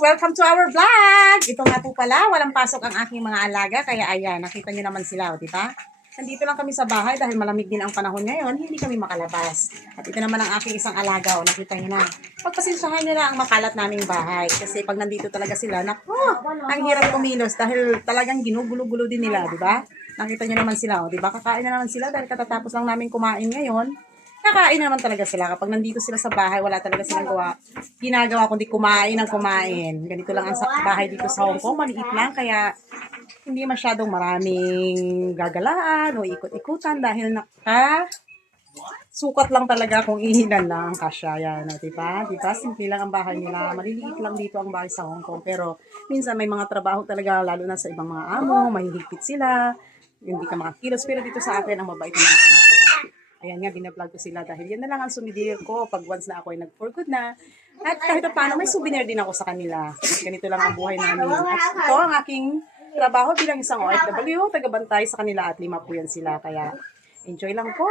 Welcome to our vlog! Ito nga po pala, walang pasok ang aking mga alaga, kaya ayan, nakita nyo naman sila, o, di ba? Nandito lang kami sa bahay dahil malamig din ang panahon ngayon, hindi kami makalabas. At ito naman ang aking isang alaga, o, nakita nyo na. Pagpasensyahan nyo na ang makalat naming bahay, kasi pag nandito talaga sila, naku, ang hirap kumilos dahil talagang ginugulo-gulo din nila, di ba? Nakita nyo naman sila, o, di ba? Kakain na naman sila dahil katatapos lang namin kumain ngayon. Kakain naman talaga sila. Kapag nandito sila sa bahay, wala talaga silang gawa. Ginagawa kundi kumain ng kumain. Ganito lang ang sa- bahay dito sa Hong Kong. Maliit lang, kaya hindi masyadong maraming gagalaan o ikot-ikutan dahil naka sukat lang talaga kung ihinan lang ang kasya. Yan, o, diba? Diba? Simple lang ang bahay nila. Maliliit lang dito ang bahay sa Hong Kong. Pero minsan may mga trabaho talaga, lalo na sa ibang mga amo, mahihigpit sila. Hindi ka makakilos. Pero dito sa akin, ang mabait ng mga amo ko. Ayan nga, binablog ko sila dahil yan na lang ang sumidir ko pag once na ako ay nag-for good na. At kahit pa paano, may souvenir din ako sa kanila. Ganito lang ang buhay namin. At ito ang aking trabaho bilang isang OFW, tagabantay sa kanila at lima po yan sila. Kaya enjoy lang po.